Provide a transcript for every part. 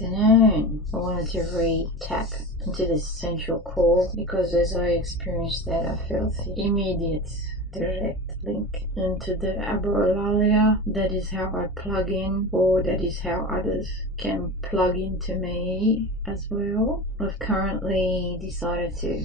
afternoon. I wanted to re-tap into this central core because as I experienced that, I felt the immediate direct link into the abrolalia. That is how I plug in, or that is how others can plug into me as well. I've currently decided to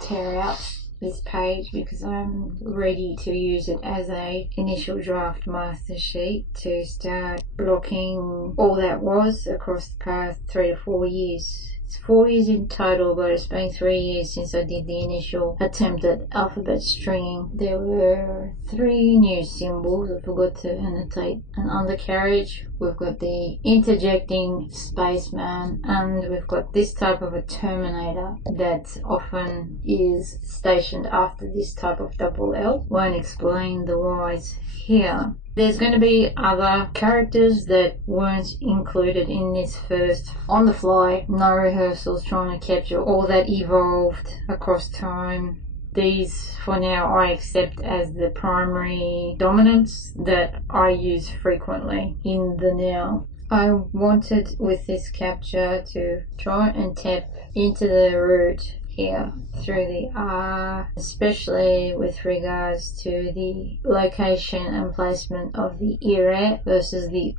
tear out this page because I'm ready to use it as a initial draft master sheet to start blocking all that was across the past 3 to 4 years. It's 4 years in total, but it's been 3 years since I did the initial attempt at alphabet stringing. There were 3 new symbols. I forgot to annotate an undercarriage. We've got the interjecting spaceman, and we've got this type of a terminator that often is stationed after this type of double L. Won't explain the whys here. There's going to be other characters that weren't included in this first on the fly, no rehearsals, trying to capture all that evolved across time. These for now I accept as the primary dominants that I use frequently in the now. I wanted with this capture to try and tap into the root here through the R, especially with regards to the location and placement of the ire versus the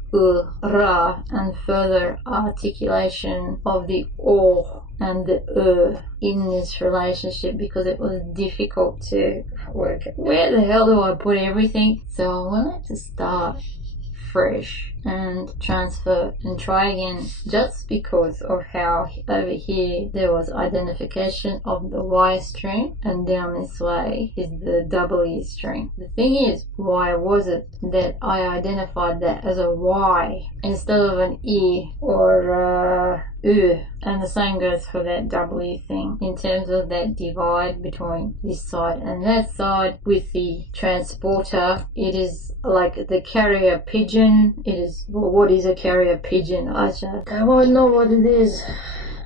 ra, and further articulation of the o and the in this relationship, because it was difficult to work out where the hell do I put everything. So I wanted to start fresh and transfer and try again, just because of how over here there was identification of the Y string and down this way is the W string. The thing is, why was it that I identified that as a Y instead of an E or U? And the same goes for that W thing in terms of that divide between this side and that side. With the transporter, it is like the carrier pigeon. It is, well, what is a carrier pigeon? I don't know what it is.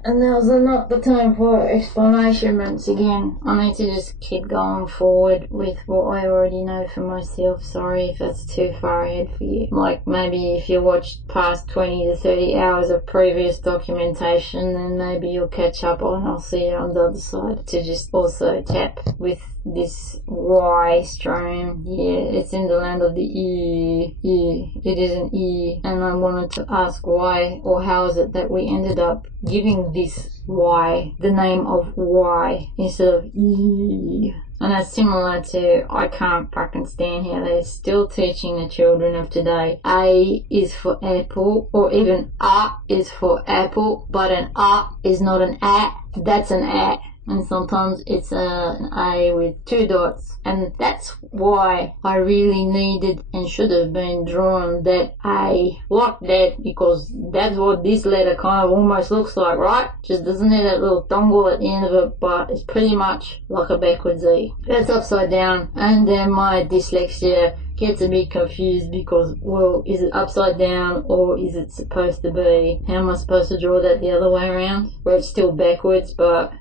And now's not the time for explanations again. I need to just keep going forward with what I already know for myself. Sorry if that's too far ahead for you. Like maybe if you watched past 20 to 30 hours of previous documentation, then maybe you'll catch up on. I'll see you on the other side to just also tap with this Y stream. Yeah, it's in the land of the E. It is an E. And I wanted to ask why, or how is it that we ended up giving this Y the name of Y instead of E. And that's similar to, I can't fucking stand how they're still teaching the children of today A is for apple, or even A is for apple, but an A is not an A, that's an A. And sometimes it's an A with 2 dots, and that's why I really needed and should have been drawn that A like that, because that's what this letter kind of almost looks like, right? Just doesn't have that little dongle at the end of it, but it's pretty much like a backwards E. That's upside down, and then my dyslexia gets a bit confused because, well, is it upside down or is it supposed to be? How am I supposed to draw that the other way around? Where it's still backwards, but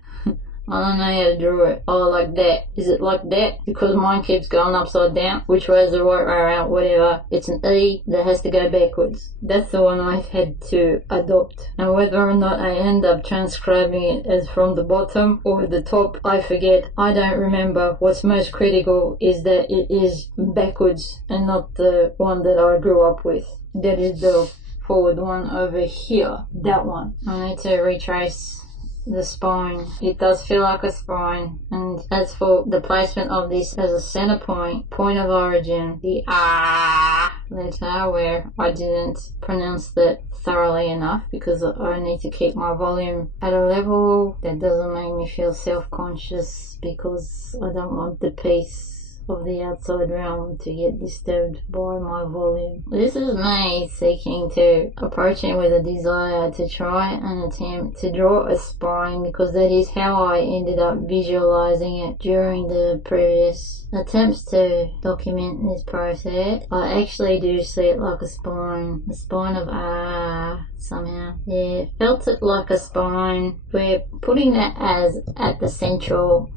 I don't know how to draw it. Oh, like that. Is it like that? Because mine keeps going upside down. Which way is the right way around? Whatever. It's an E that has to go backwards. That's the one I've had to adopt. And whether or not I end up transcribing it as from the bottom or the top, I forget. I don't remember. What's most critical is that it is backwards and not the one that I grew up with. That is the forward one over here. That one. I need to retrace the spine. It does feel like a spine. And as for the placement of this as a center point of origin, the letter, where I didn't pronounce that thoroughly enough because I need to keep my volume at a level that doesn't make me feel self-conscious, because I don't want the peace of the outside realm to get disturbed by my volume. This is me seeking to approach it with a desire to try and attempt to draw a spine, because that is how I ended up visualizing it during the previous attempts to document this process. I actually do see it like a spine of somehow. Yeah, felt it like a spine. We're putting that as at the central.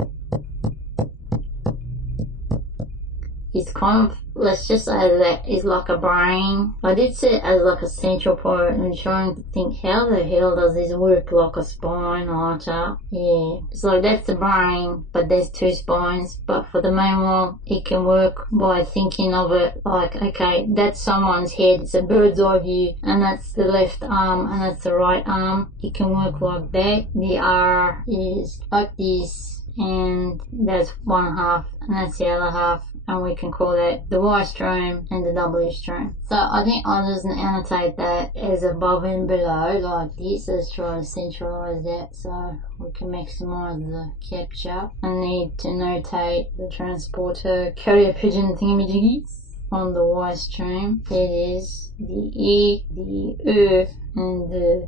It's kind of let's just say that is like a brain. I did see it as like a central point and trying to think how the hell does this work like a spine, Archer? Yeah, so that's the brain, but there's two spines. But for the main one, it can work by thinking of it like, okay, that's someone's head, it's a bird's eye view, and that's the left arm and that's the right arm. It can work like that. The R is like this, and that's one half and that's the other half, and we can call that the Y stream and the W stream. So I think I'll just annotate that as above and below like this. Let's try to centralize that so we can maximize the capture. I need to notate the transporter carrier pigeon thingamajiggies on the Y stream. It is the E, the and the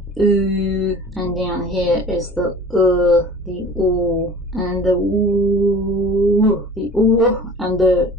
and down here is the the and the and the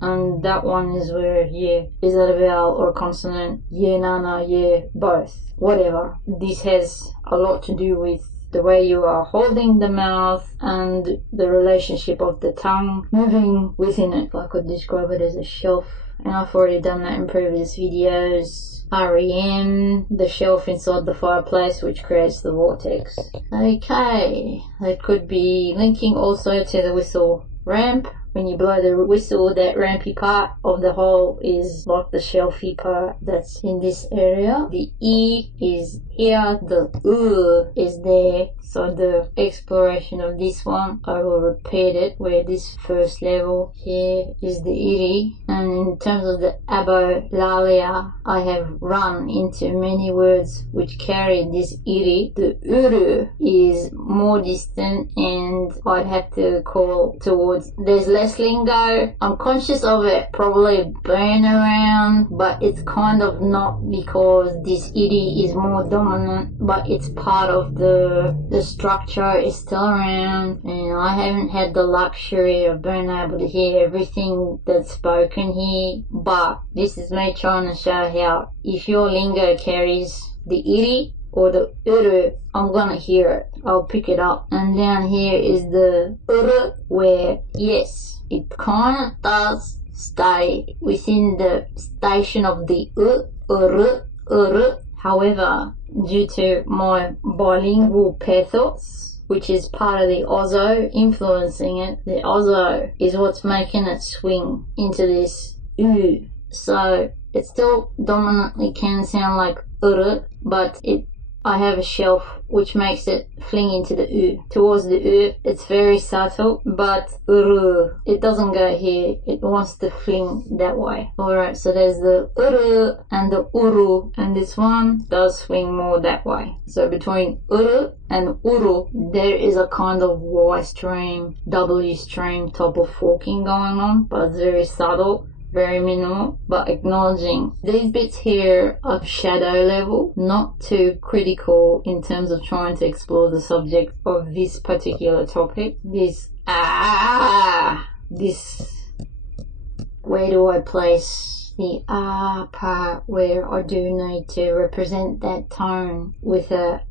and that one is where, yeah, is that a vowel or a consonant? Yeah, no, yeah, both, whatever. This has a lot to do with the way you are holding the mouth and the relationship of the tongue moving within it. If I could describe it as a shelf, and I've already done that in previous videos. REM, the shelf inside the fireplace which creates the vortex. Okay, that could be linking also to the whistle ramp. When you blow the whistle, that rampy part of the hole is like the shelfy part that's in this area. The E is here, the is there. So the exploration of this one, I will repeat it, where this first level here is the iri. And in terms of the abolalia, I have run into many words which carry this iri. The uru is more distant, and I'd have to call towards, there's less lingo. I'm conscious of it probably being around, but it's kind of not, because this iri is more dominant, but it's part of the structure is still around, and I haven't had the luxury of being able to hear everything that's spoken here. But this is me trying to show how if your lingo carries the iri or the uru, I'm gonna hear it, I'll pick it up. And down here is the uru, where yes, it kind of does stay within the station of the uru. However, due to my bilingual pathos, which is part of the Ozo influencing it, the Ozo is what's making it swing into this U. So it still dominantly can sound like but I have a shelf which makes it fling into the U. Towards the U, it's very subtle, but it doesn't go here. It wants to fling that way. Alright, so there's the and the uru, and this one does swing more that way. So between and uru, there is a kind of Y stream, W stream type of forking going on, but it's very subtle. Very minimal, but acknowledging these bits here are shadow level, not too critical in terms of trying to explore the subject of this particular topic. This where do I place the part where I do need to represent that tone with a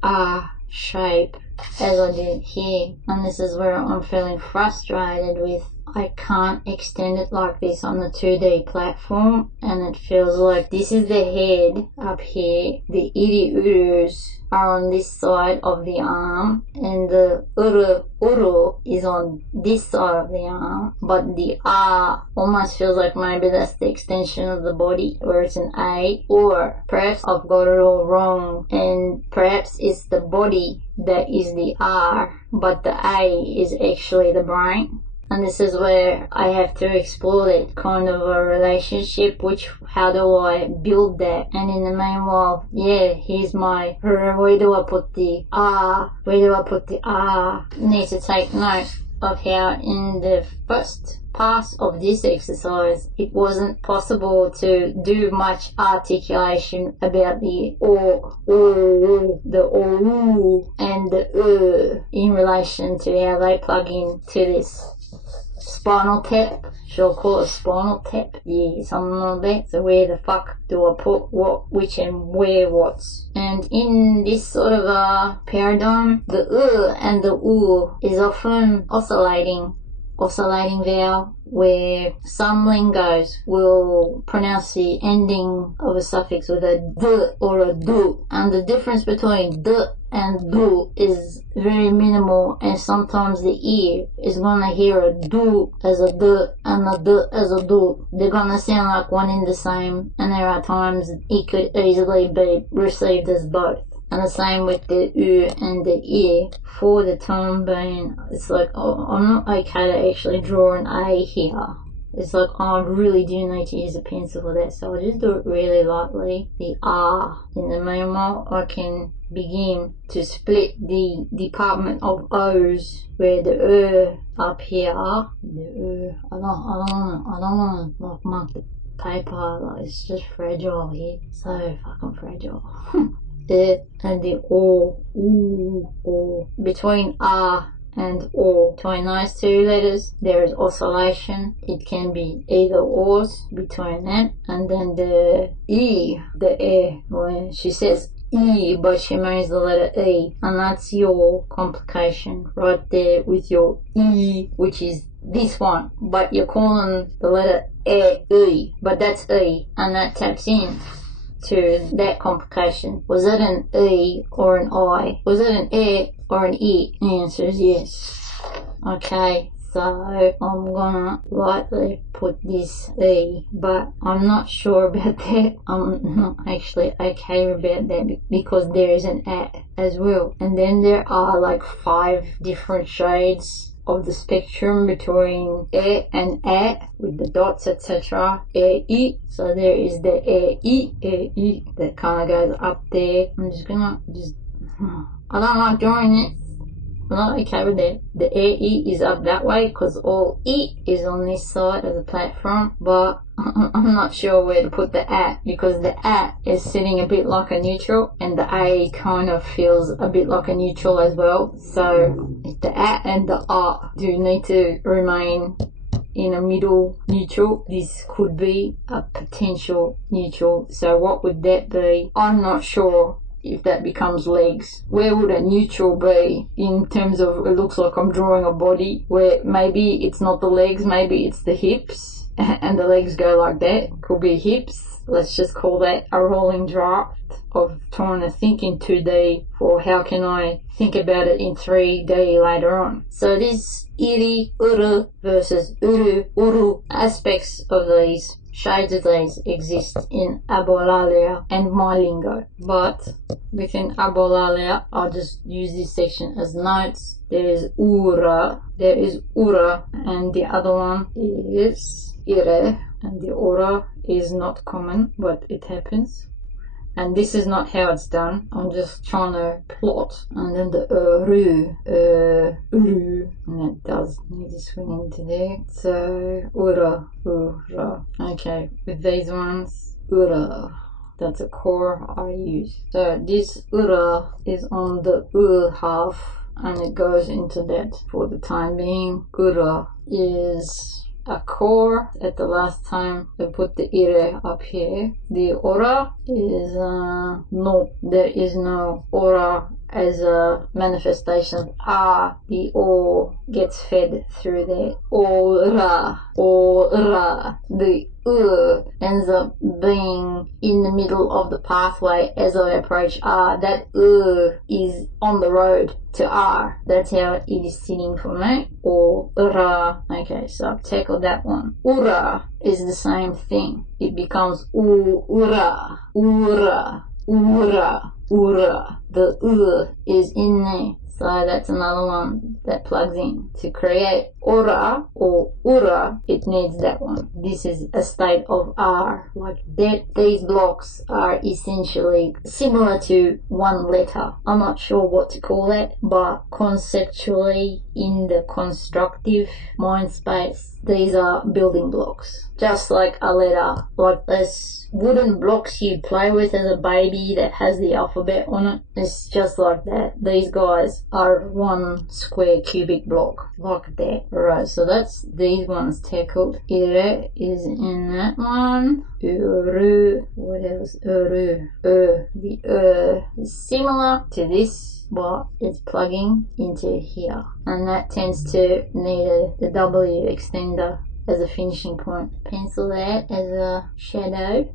shape as I did here, and this is where I'm feeling frustrated with. I can't extend it like this on the 2D platform, and it feels like this is the head up here, the iri-urus are on this side of the arm, and the uru is on this side of the arm, but the almost feels like maybe that's the extension of the body, where it's an A, or perhaps I've got it all wrong, and perhaps it's the body that is the R, but the A is actually the brain. And this is where I have to explore that kind of a relationship, which, how do I build that? And in the meanwhile, yeah, here's my, where do I put the where do I put the need to take note of how in the first pass of this exercise, it wasn't possible to do much articulation about the and the in relation to how they plug in to this spinal tap. Shall I call it a spinal tap? Yeah, something like that. So where the fuck do I put what, which, and where what's? And in this sort of a paradigm, the and the is often oscillating oscillating vowel, where some lingos will pronounce the ending of a suffix with a d or a du, and the difference between d and du is very minimal, and sometimes the ear is going to hear a du as a d and a d as a du. They're going to sound like one in the same, and there are times it could easily be received as both. And the same with the U and the E. For the time being, it's like, oh, I'm not okay to actually draw an A here. It's like, oh, I really do need to use a pencil for that, so I'll just do it really lightly. The R. In the meanwhile, I can begin to split the department of O's, where the up here, the I don't want to like mark the paper, like it's just fragile here, so fucking fragile. The and the O. Between R and O, between those two letters, there is oscillation. It can be either or's between them, and then the E, the E, when she says E, but she means the letter E, and that's your complication right there with your E, which is this one, but you're calling the letter E, but that's E, and that taps in to that complication. Was it an E or an I? Was it an E or an E? The answer is yes. Okay, so I'm gonna lightly put this E, but I'm not sure about that. I'm not actually okay about that because there is an A as well. And then there are like 5 different shades of the spectrum between E and A with the dots, etc. E. So there is the E that kind of goes up there. I'm just gonna I don't like drawing it. I'm not okay with that. The E is up that way because all E is on this side of the platform, but I'm not sure where to put the A because the A is sitting a bit like a neutral and the A kind of feels a bit like a neutral as well. So the A and the R do need to remain in a middle neutral. This could be a potential neutral. So what would that be? I'm not sure. If that becomes legs, where would a neutral be in terms of, it looks like I'm drawing a body where maybe it's not the legs, maybe it's the hips and the legs go like that. Could be hips. Let's just call that a rolling draft of trying to think in 2D for how can I think about it in 3D later on. So this iri, uru versus uru aspects of these shades of these exist in abolalia and my lingo, but within abolalia I'll just use this section as notes. There is ura, and the other one is ire, and the ura is not common, but it happens. And this is not how it's done. I'm just trying to plot. And then the uru, and that does need to swing into there. So, ura. Okay, with these ones, ura. That's a core I use. So this ura is on the half, and it goes into that for the time being. Ura is a core. At the last time I put the ire up here. The ora is no, there is no ora as a manifestation of ah. The o gets fed through there. Ora. The ends up being in the middle of the pathway as I approach R. That is on the road to R. That's how it is sitting for me. Or ura. Okay, so I've tackled that one. Ura is the same thing. It becomes ura. The is in there. So that's another one that plugs in. To create ora or ura, it needs that one. This is a state of R. Like that, these blocks are essentially similar to one letter. I'm not sure what to call that, but conceptually in the constructive mind space, these are building blocks. Just like a letter, like this wooden blocks you play with as a baby that has the alphabet on it. It's just like that. These guys are one square cubic block, like that. Alright, so that's these ones tackled. Ire is in that one. Uru, what else? Uru. The is similar to this. but it's plugging into here, and that tends to need the W extender as a finishing point. Pencil that as a shadow.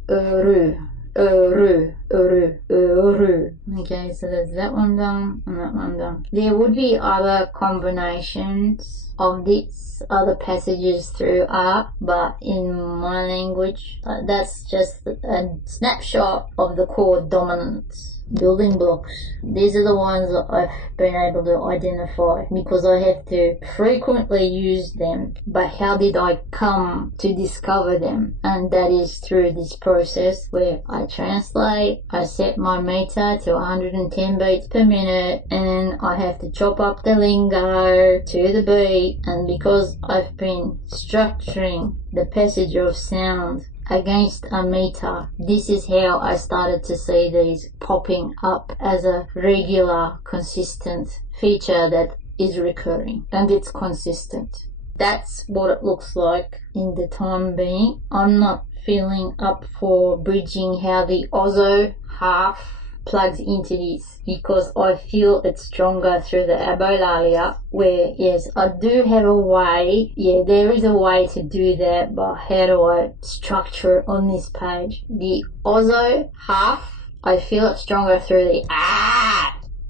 Okay, so there's that one done and that one done. There would be other combinations of these other passages through art, but in my language, that's just a snapshot of the chord dominants. Building blocks. These are the ones that I've been able to identify because I have to frequently use them. But how did I come to discover them? And that is through this process where I translate, I set my meter to 110 beats per minute, and I have to chop up the lingo to the beat. And because I've been structuring the passage of sound against a meter, this is how I started to see these popping up as a regular, consistent feature that is recurring, and it's consistent. That's what it looks like in the time being. I'm not feeling up for bridging how the Ozo half plugs into this because I feel it's stronger through the abolalia, where yes, I do have a way, there is a way to do that, but how do I structure it on this page? The Ozo half, I feel it stronger through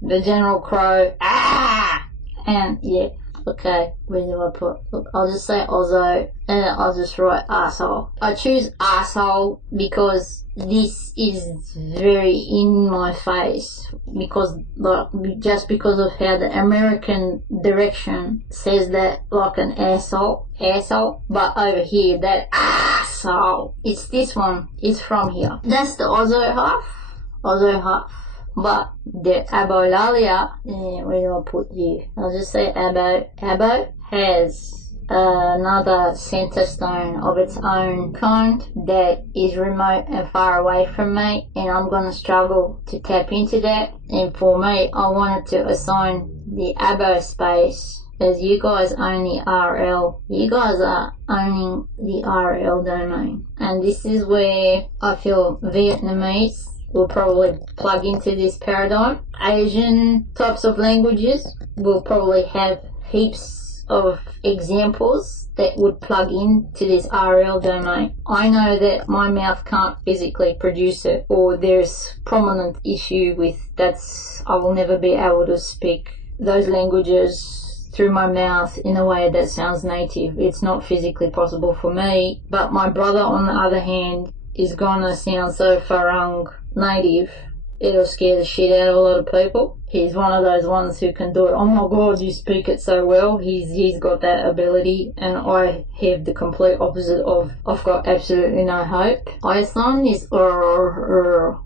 the general crow, and okay, where do I put? Look, I'll just say Ozo, and I'll just write arsehole. I choose arsehole because this is very in my face, because just because of how the American direction says that like an asshole, but over here that arsehole, it's this one, it's from here. That's the Ozo half. But the abolalia, where do I put you? I'll just say abo. Abo has another center stone of its own kind that is remote and far away from me, and I'm going to struggle to tap into that. And for me, I wanted to assign the abo space, as you guys own the RL. You guys are owning the RL domain, and this is where I feel Vietnamese will probably plug into this paradigm. Asian types of languages will probably have heaps of examples that would plug into this RL domain. I know that my mouth can't physically produce it, or there's prominent issue with I will never be able to speak those languages through my mouth in a way that sounds native. It's not physically possible for me, but my brother on the other hand is gonna sound so farang native, it'll scare the shit out of a lot of people. He's one of those ones who can do it. Oh my god, you speak it so well. He's got that ability, and I have the complete opposite of I've got absolutely no hope. I assign this where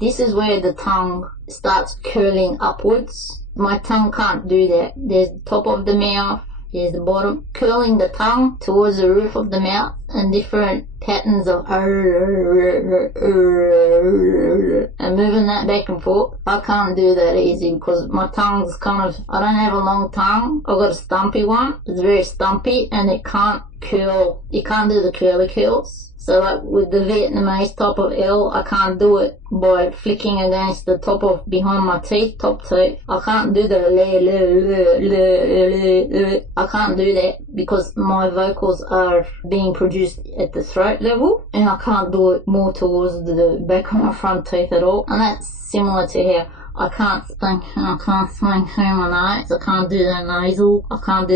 this is where the tongue starts curling upwards. My tongue can't do that. There's the top of the mouth, here's the bottom, curling the tongue towards the roof of the mouth, and different patterns of and moving that back and forth. I can't do that easy because my tongue's I don't have a long tongue. I've got a stumpy one. It's very stumpy, and it can't curl. You can't do the curly curls. So like with the Vietnamese type of L, I can't do it by flicking against the top of behind my teeth, top teeth. I can't do the I can't do that because my vocals are being produced at the throat level, and I can't do it more towards the back of my front teeth at all. And that's similar to how I can't speak through my nose. I can't do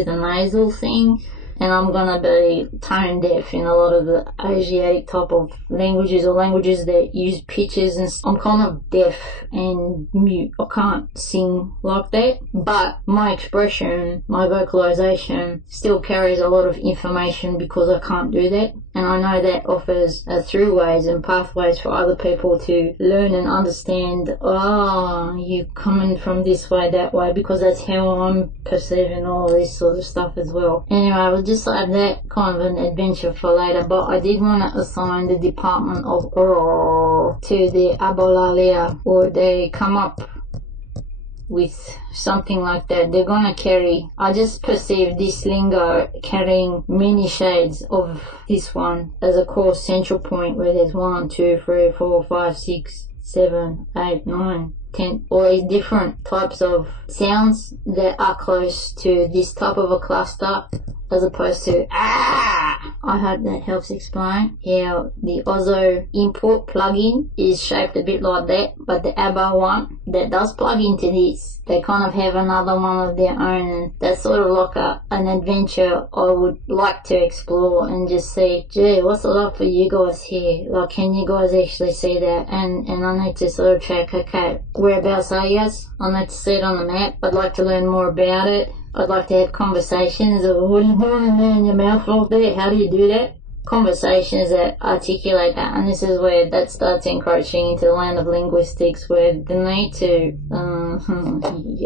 the nasal thing. And I'm going to be tone deaf in a lot of the Asiatic type of languages, or languages that use pitches, and I'm kind of deaf and mute. I can't sing like that, but my expression, my vocalization still carries a lot of information because I can't do that. And I know that offers throughways and pathways for other people to learn and understand, you're coming from this way, that way, because that's how I'm perceiving all this sort of stuff as well. Anyway, I will just have that kind of an adventure for later, but I did want to assign the department of to the abolalia, or they come up with something like that. They're gonna carry, I just perceive this lingo carrying many shades of this one as a core central point, where there's 1, 2, 3, 4, 5, 6, 7, 8, 9, all these different types of sounds that are close to this type of a cluster as opposed to I hope that helps explain how the Ozo input plugin is shaped a bit like that, but the ABBA one that does plug into this, they kind of have another one of their own, and that's sort of like an adventure I would like to explore and just see, gee, what's it like for you guys here? Like, can you guys actually see that? And I need to sort of check, okay, whereabouts are you guys? I need to see it on the map. I'd like to learn more about it. I'd like to have conversations of what are you doing in there in your mouth like there? How do you do that? Conversations that articulate that, and this is where that starts encroaching into the land of linguistics, where the need to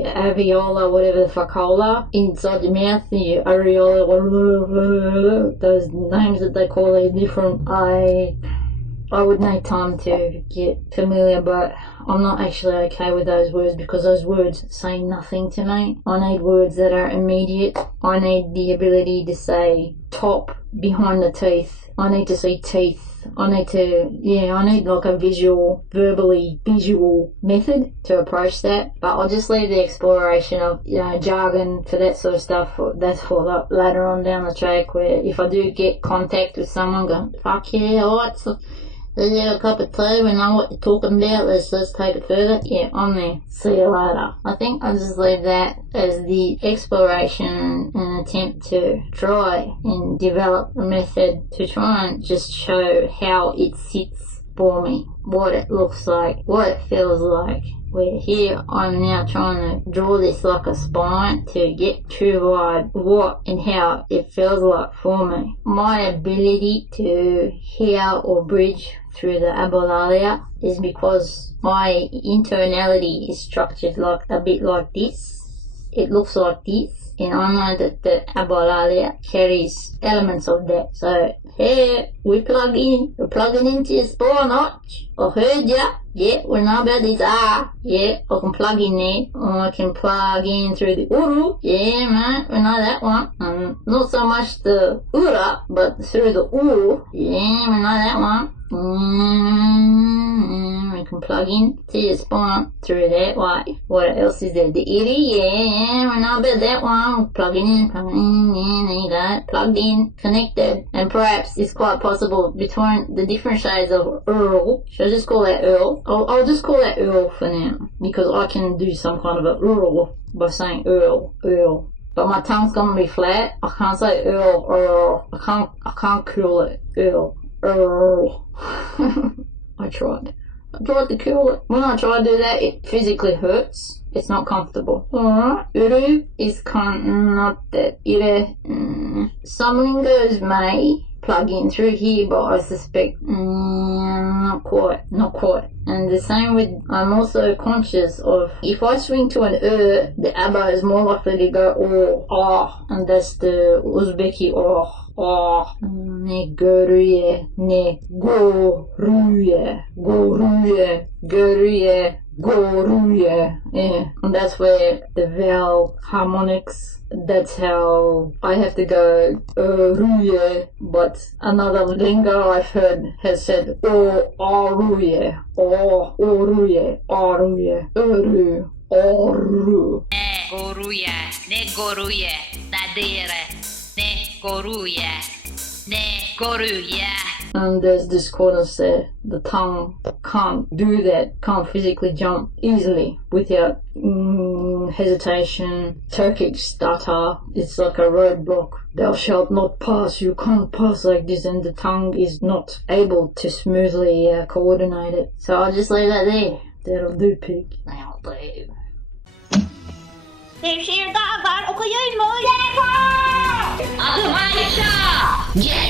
alveolar, whatever the fuckola inside your mouth, the areola, those names that they call it different. I would need time to get familiar, but I'm not actually okay with those words because those words say nothing to me. I need words that are immediate. I need the ability to say top behind the teeth. I need to see teeth. I need like a verbally visual method to approach that. But I'll just leave the exploration of, jargon for that sort of stuff. That's for later on down the track, where if I do get contact with someone going, fuck yeah, alright, so let's have a cup of tea, we know what you're talking about, let's take it further. Yeah, I'm there. See you later. I think I'll just leave that as the exploration and attempt to try and develop a method to try and just show how it sits for me, what it looks like, what it feels like. Where here I'm now trying to draw this like a spine to get true vibe, what and how it feels like for me. My ability to hear or bridge through the abolalia is because my internality is structured like a bit like this. It looks like this, and I know that the abolalia carries elements of that. So here we're plugging into your spine notch. I heard ya. Yeah, we know about this yeah, I can plug in there, or I can plug in through the uru. Yeah, man, we know that one. Not so much the ura, but through the uru. Yeah, we know that one. We can plug in to your spine through that way. What else is there? The iri, yeah, we know about that one. Plugging in, yeah, there you go. Plugged in, connected, and perhaps it's quite possible between the different shades of Earl. Should I just call that Earl? I'll just call that Earl for now, because I can do some kind of a Earl by saying Earl. But my tongue's gonna be flat. I can't say Earl. I can't curl it. Earl. I tried to curl it. When I try to do that, it physically hurts. It's not comfortable. Alright. Uru is not that. Some lingos may plug in through here, but I suspect not quite. And the same with, I'm also conscious of, if I swing to an the abba is more likely to go and that's the Uzbeki ne goruye, yeah, and that's where the vowel harmonics, that's how I have to go ruye, but another lingo I've heard has said ruye, goruye, nadere, ne goruye. And there's discordance there. The tongue can't do that, can't physically jump easily without hesitation. Turkic stutter, it's like a roadblock. Thou shalt not pass, you can't pass like this, and the tongue is not able to smoothly coordinate it. So I'll just leave that there. That'll do, pig. That'll do. Bir şiir daha var, okuyun mu? Yeter! Adım Ayşe!